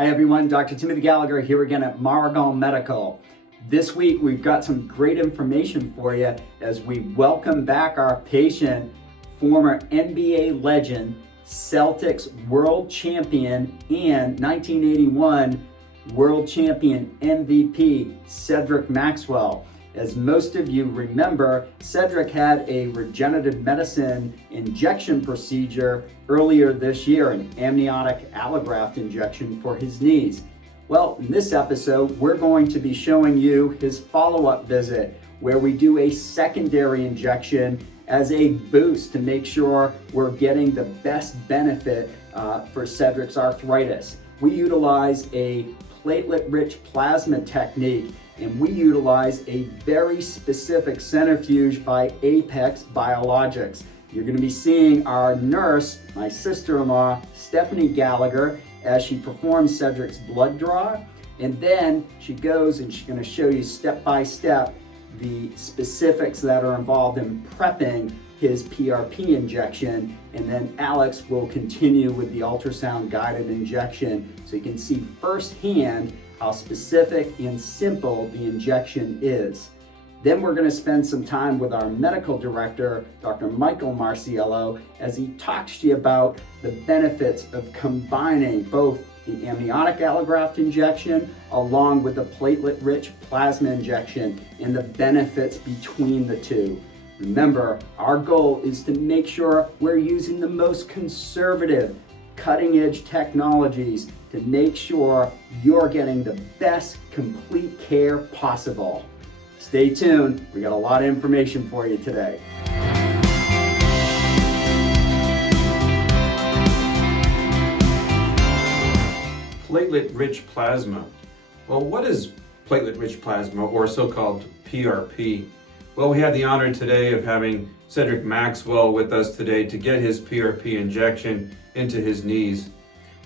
Hi everyone, Dr. Timothy Gallagher here again at Maragal Medical. This week we've got some great information for you as we welcome back our patient, former NBA legend, Celtics world champion and 1981 world champion MVP, Cedric Maxwell. As most of you remember, Cedric had a regenerative medicine injection procedure earlier this year, an amniotic allograft injection for his knees. Well, in this episode, we're going to be showing you his follow-up visit where we do a secondary injection as a boost to make sure we're getting the best benefit for Cedric's arthritis. We utilize a platelet-rich plasma technique, and we utilize a very specific centrifuge by Apex Biologics. You're going to be seeing our nurse, my sister-in-law, Stephanie Gallagher, as she performs Cedric's blood draw, and then she goes and she's going to show you step by step the specifics that are involved in prepping his PRP injection, and then Alex will continue with the ultrasound guided injection so you can see firsthand how specific and simple the injection is. Then we're going to spend some time with our medical director, Dr. Michael Marciello, as he talks to you about the benefits of combining both the amniotic allograft injection along with the platelet-rich plasma injection and the benefits between the two. Remember, our goal is to make sure we're using the most conservative, cutting-edge technologies to make sure you're getting the best complete care possible. Stay tuned, we got a lot of information for you today. Platelet-rich plasma. Well, what is platelet-rich plasma, or so-called PRP? Well, we have the honor today of having Cedric Maxwell with us today to get his PRP injection into his knees.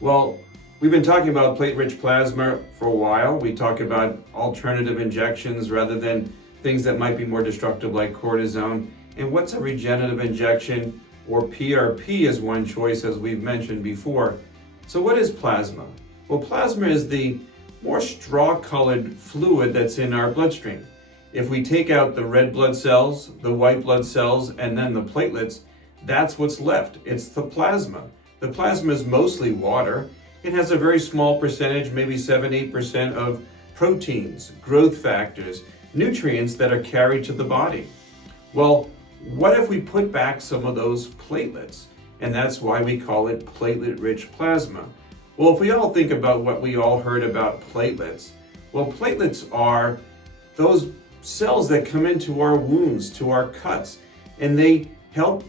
Well, we've been talking about platelet-rich plasma for a while. We talk about alternative injections rather than things that might be more destructive like cortisone. And what's a regenerative injection, or PRP is one choice, as we've mentioned before. So what is plasma? Well, plasma is the more straw-colored fluid that's in our bloodstream. If we take out the red blood cells, the white blood cells, and then the platelets, that's what's left. It's the plasma. The plasma is mostly water. It has a very small percentage, maybe 7-8% of proteins, growth factors, nutrients that are carried to the body. Well, what if we put back some of those platelets? And that's why we call it platelet-rich plasma. Well, if we all think about what we all heard about platelets, well, platelets are those cells that come into our wounds, to our cuts, and they help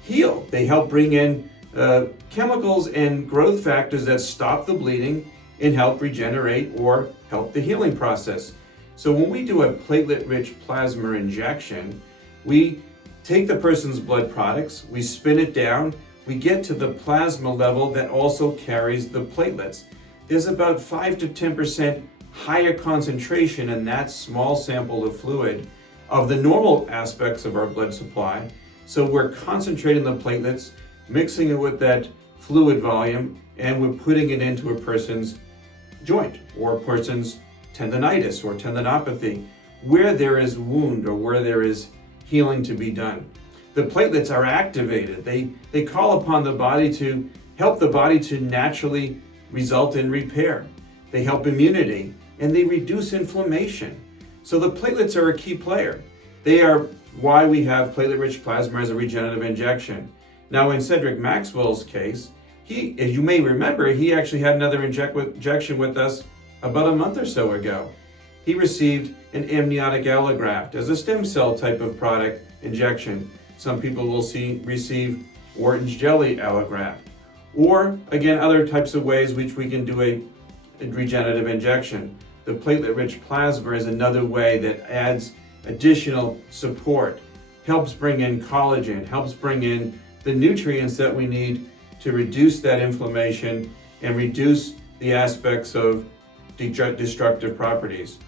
heal. They help bring in chemicals and growth factors that stop the bleeding and help regenerate or help the healing process. So when we do a platelet-rich plasma injection, we take the person's blood products, we spin it down, we get to the plasma level that also carries the platelets. There's about 5 to 10% higher concentration in that small sample of fluid of the normal aspects of our blood supply. So we're concentrating the platelets, mixing it with that fluid volume, and we're putting it into a person's joint or a person's tendonitis or tendinopathy, where there is wound or where there is healing to be done. The platelets are activated. They call upon the body to help the body to naturally result in repair. They help immunity, and they reduce inflammation. So the platelets are a key player. They are why we have platelet-rich plasma as a regenerative injection. Now, in Cedric Maxwell's case, as you may remember, he actually had another injection with us about a month or so ago. He received an amniotic allograft as a stem cell type of product injection. Some people will receive orange jelly allograft, or again, other types of ways which we can do a regenerative injection. The platelet-rich plasma is another way that adds additional support, helps bring in collagen, helps bring in the nutrients that we need to reduce that inflammation and reduce the aspects of destructive properties.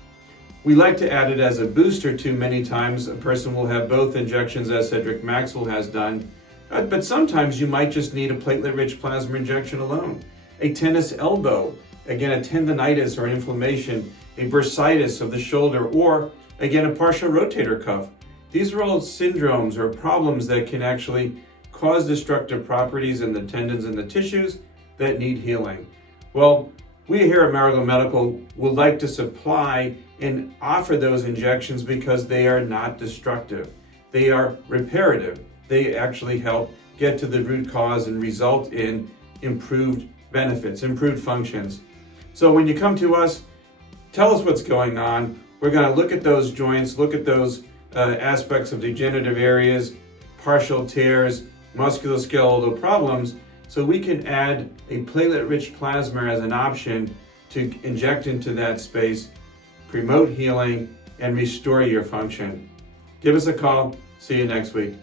We like to add it as a booster too. Many times a person will have both injections, as Cedric Maxwell has done, but sometimes you might just need a platelet-rich plasma injection alone. A tennis elbow again, a tendonitis or inflammation, a bursitis of the shoulder, or again, a partial rotator cuff. These are all syndromes or problems that can actually cause destructive properties in the tendons and the tissues that need healing. Well, we here at Maragal Medical would like to supply and offer those injections because they are not destructive. They are reparative. They actually help get to the root cause and result in improved benefits, improved functions. So when you come to us, tell us what's going on. We're going to look at those joints, look at those aspects of degenerative areas, partial tears, musculoskeletal problems, so we can add a platelet-rich plasma as an option to inject into that space, promote healing, and restore your function. Give us a call. See you next week.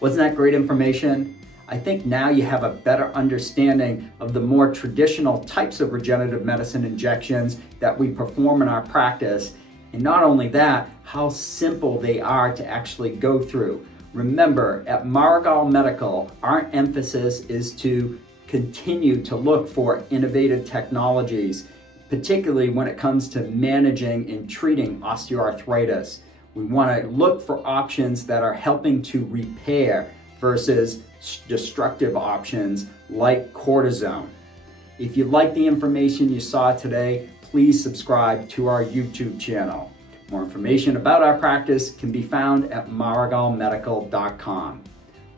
Wasn't that great information? I think now you have a better understanding of the more traditional types of regenerative medicine injections that we perform in our practice. And not only that, how simple they are to actually go through. Remember, at Maragal Medical, our emphasis is to continue to look for innovative technologies, particularly when it comes to managing and treating osteoarthritis. We want to look for options that are helping to repair versus destructive options like cortisone. If you like the information you saw today, please subscribe to our YouTube channel. More information about our practice can be found at maragalmedical.com.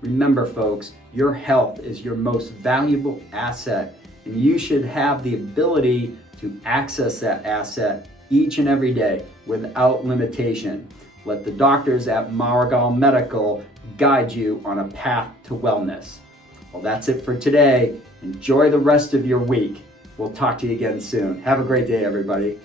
Remember, folks, your health is your most valuable asset, and you should have the ability to access that asset each and every day without limitation. Let the doctors at Maragal Medical guide you on a path to wellness. Well, that's it for today. Enjoy the rest of your week. We'll talk to you again soon. Have a great day, everybody.